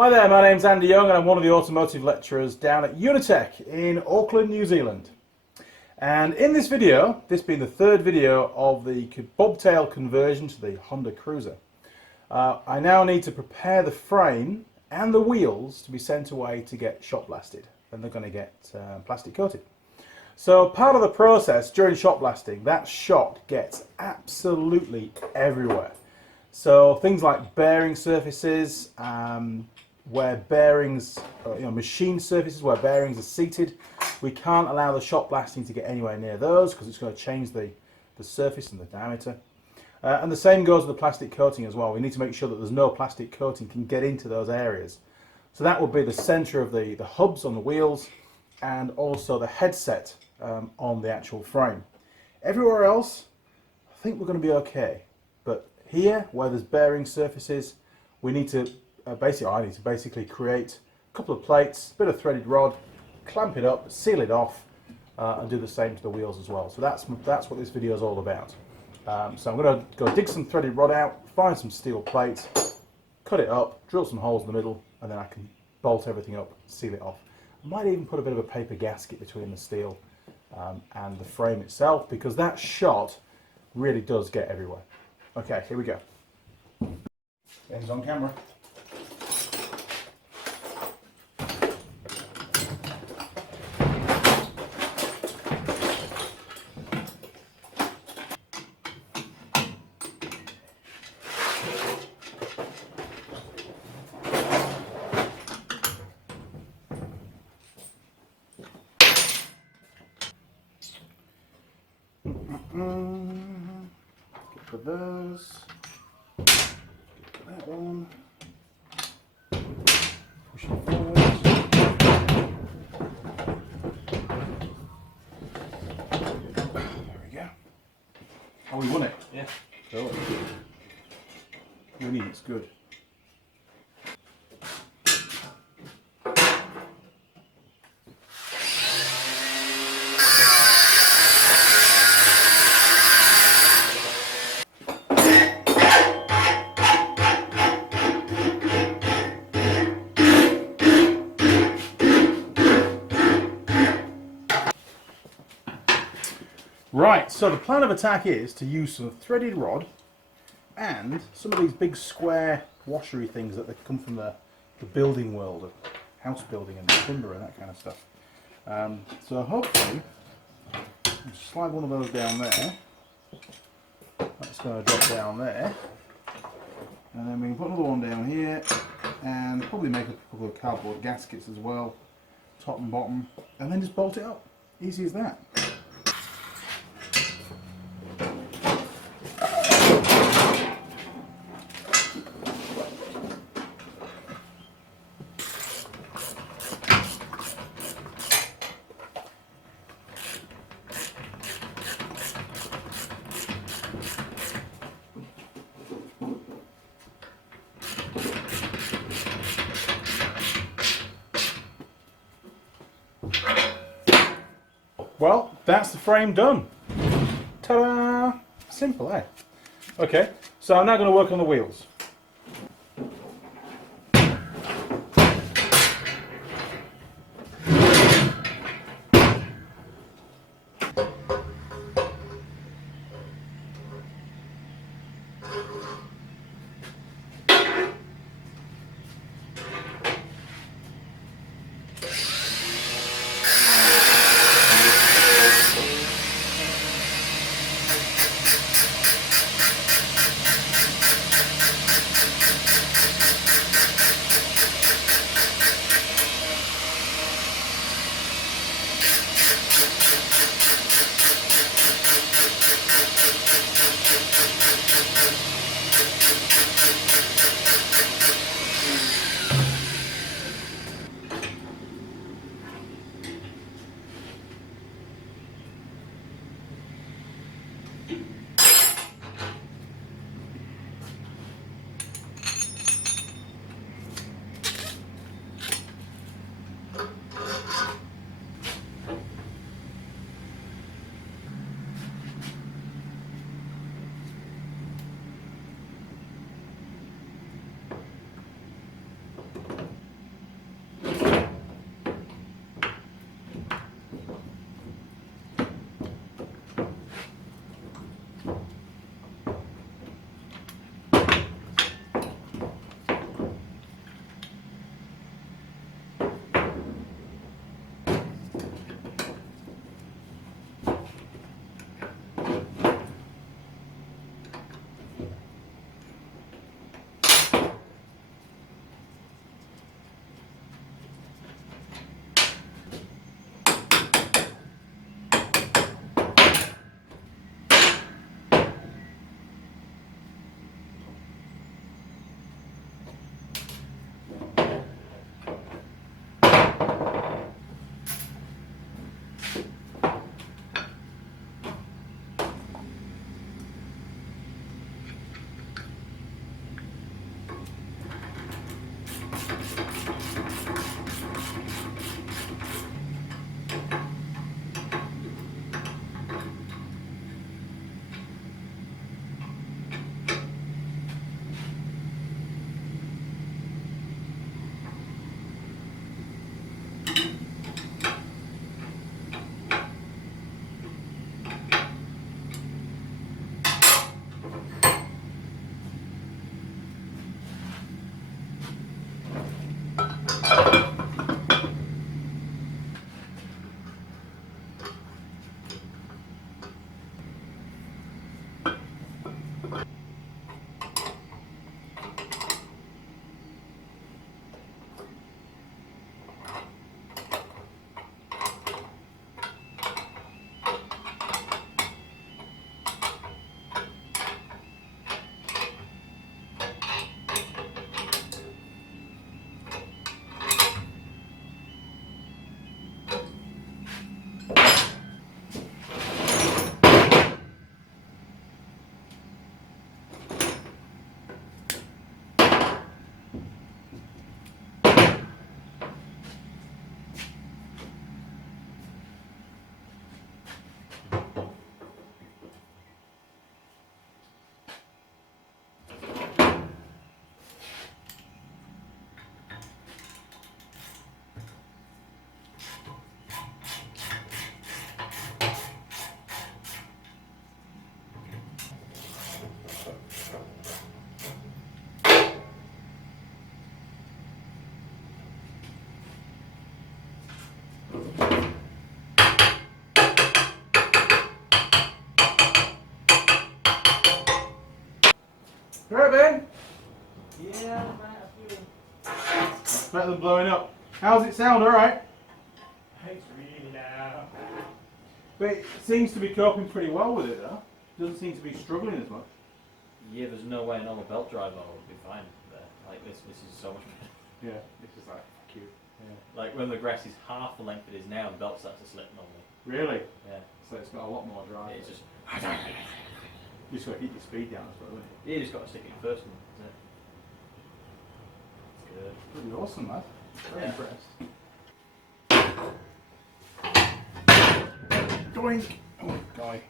Hi there, my name's Andy Young and I'm one of the automotive lecturers down at Unitec in Auckland, New Zealand. And in this video, this being the third video of the Bobtail conversion to the Honda Cruiser, I now need to prepare the frame and the wheels to be sent away to get shot blasted, and they're going to get plastic coated. So part of the process during shot blasting, that shot gets absolutely everywhere. So things like bearing surfaces, where bearings, machine surfaces where bearings are seated, we can't allow the shot blasting to get anywhere near those because it's going to change the surface and the diameter. And the same goes with the plastic coating as well. We need to make sure that there's no plastic coating can get into those areas. So that would be the center of the hubs on the wheels and also the headset on the actual frame. Everywhere else, I think we're going to be okay. But here, where there's bearing surfaces, we need to I need to basically create a couple of plates, a bit of threaded rod, clamp it up, seal it off, and do the same to the wheels as well. So that's what this video is all about. So I'm going to go dig some threaded rod out, find some steel plates, cut it up, drill some holes in the middle, and then I can bolt everything up, seal it off. I might even put a bit of a paper gasket between the steel and the frame itself, because that shot really does get everywhere. Okay, here we go. Ends on camera. Get for those. Get for that one. Push it forward. There we go. Oh, we won it. Yeah. Cool. Winning, it's good. Right, so the plan of attack is to use some threaded rod and some of these big square washery things that come from the building world of house building and timber and that kind of stuff. So hopefully, I'll slide one of those down there. That's going to drop down there. And then we can put another one down here and probably make a couple of cardboard gaskets as well, top and bottom, and then just bolt it up. Easy as that. Well, that's the frame done. Ta-da! Simple, eh? Okay, so I'm now going to work on the wheels. Right, Ben? Yeah, Better than blowing up. How's it sound? Alright? it's really loud. But it seems to be coping pretty well with it though. Doesn't seem to be struggling as much. Yeah, there's no way a normal belt drive mower would be fine there. Like this is so much better. Yeah, this is like cute. Yeah. Like when the grass is half the length it is now, the belt starts to slip normally. Really? Yeah. So it's got a lot more drive. It's just You just got to keep your speed down as well, haven't you? you just got to stick it first and that's it. It's good. Pretty awesome, lad. Very impressed. Doink! Oh, guy.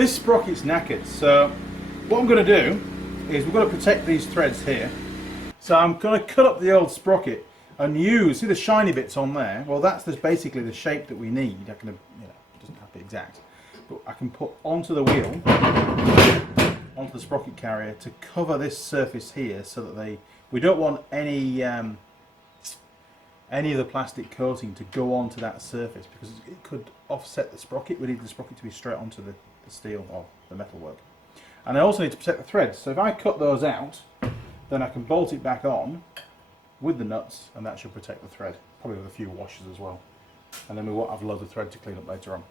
This sprocket's knackered, so what I'm going to do is we're going to protect these threads here. So I'm going to cut up the old sprocket and use, see the shiny bits on there? Well, that's basically the shape that we need. I can, it doesn't have to be exact, but I can put onto the wheel, onto the sprocket carrier to cover this surface here, so that we don't want any of the plastic coating to go onto that surface because it could offset the sprocket. We need the sprocket to be straight onto the steel or the metalwork. And I also need to protect the threads, so if I cut those out, then I can bolt it back on with the nuts, and that should protect the thread, probably with a few washes as well. And then we won't have loads of thread to clean up later on.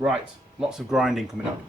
Right, lots of grinding coming up.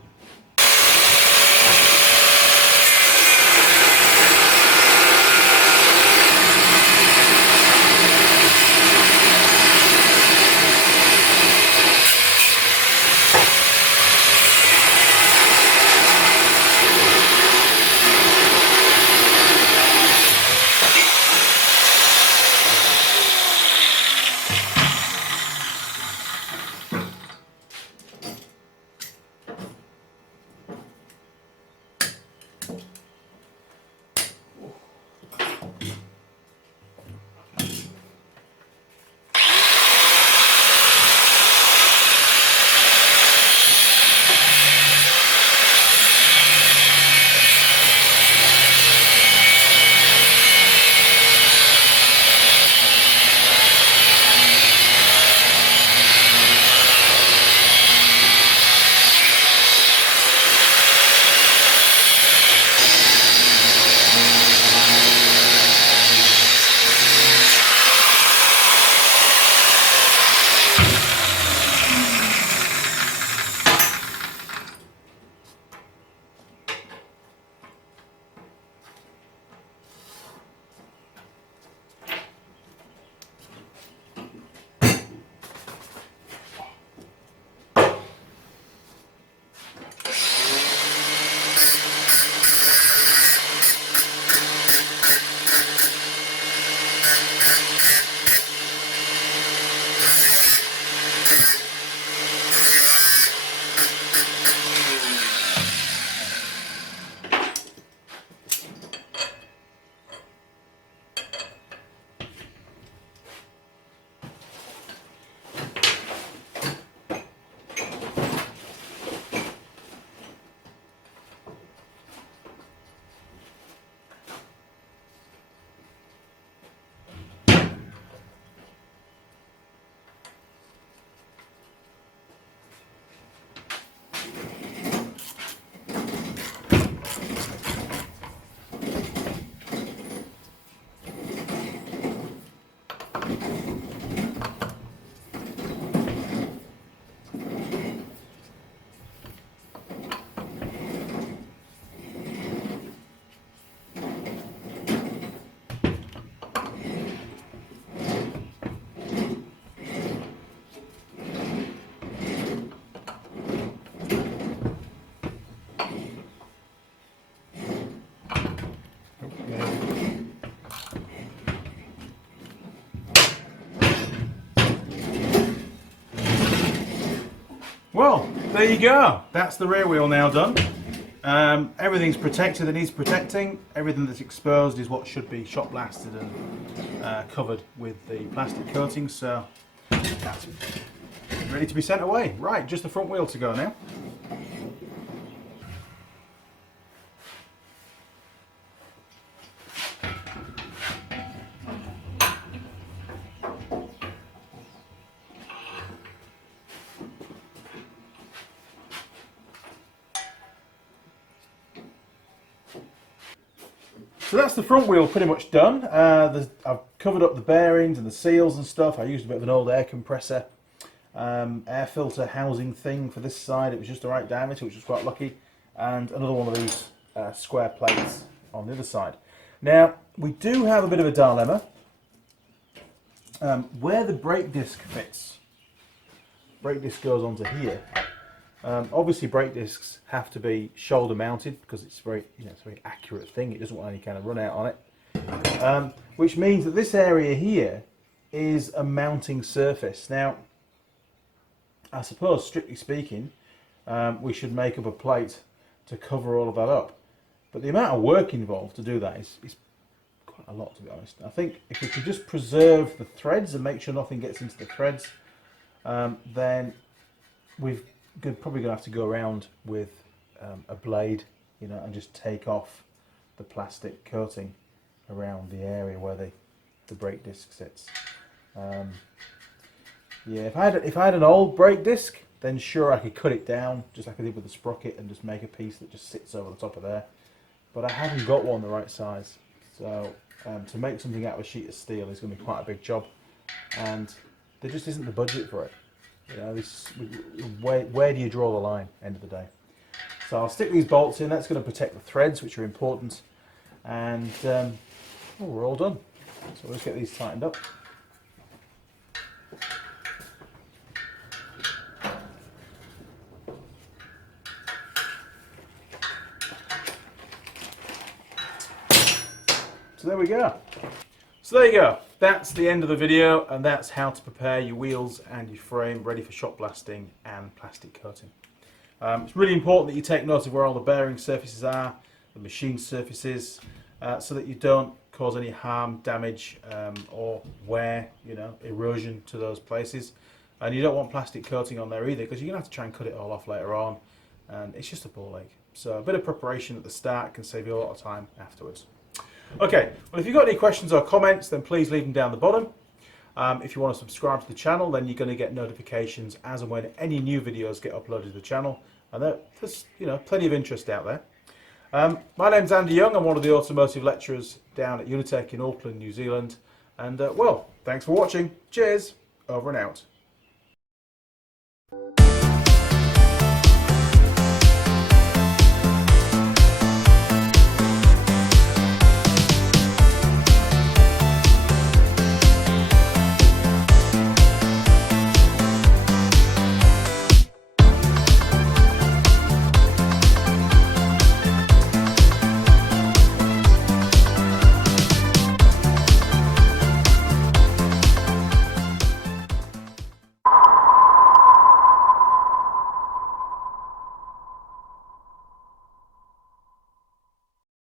Well, there you go. That's the rear wheel now done. Everything's protected that needs protecting. Everything that's exposed is what should be shot blasted and covered with the plastic coating. So that's ready to be sent away. Right, just the front wheel to go now. So that's the front wheel pretty much done. I've covered up the bearings and the seals and stuff. I used a bit of an old air compressor, air filter housing thing for this side. It was just the right diameter, which was quite lucky. And another one of these square plates on the other side. Now, we do have a bit of a dilemma. Where the brake disc fits, brake disc goes onto here. Obviously, brake discs have to be shoulder mounted because it's very, it's a very accurate thing. It doesn't want any kind of run out on it, which means that this area here is a mounting surface. Now, I suppose, strictly speaking, we should make up a plate to cover all of that up. But the amount of work involved to do that is quite a lot, to be honest. I think if we could just preserve the threads and make sure nothing gets into the threads, then we've probably going to have to go around with a blade, and just take off the plastic coating around the area where the brake disc sits. Yeah, if I had an old brake disc, then sure I could cut it down just like I did with the sprocket and just make a piece that just sits over the top of there. But I haven't got one the right size, so to make something out of a sheet of steel is going to be quite a big job, and there just isn't the budget for it. Where do you draw the line, end of the day? So I'll stick these bolts in. That's going to protect the threads, which are important. And we're all done. So let's get these tightened up. So there we go. So there you go. That's the end of the video, and that's how to prepare your wheels and your frame ready for shot blasting and plastic coating. It's really important that you take note of where all the bearing surfaces are, the machine surfaces, so that you don't cause any harm, damage, or wear, erosion to those places. And you don't want plastic coating on there either, because you're going to have to try and cut it all off later on, and it's just a ball ache. So a bit of preparation at the start can save you a lot of time afterwards. Okay, well, if you've got any questions or comments, then please leave them down the bottom. If you want to subscribe to the channel, then you're going to get notifications as and when any new videos get uploaded to the channel. And there's plenty of interest out there. My name's Andy Young. I'm one of the automotive lecturers down at Unitec in Auckland, New Zealand. And well, thanks for watching. Cheers, over and out.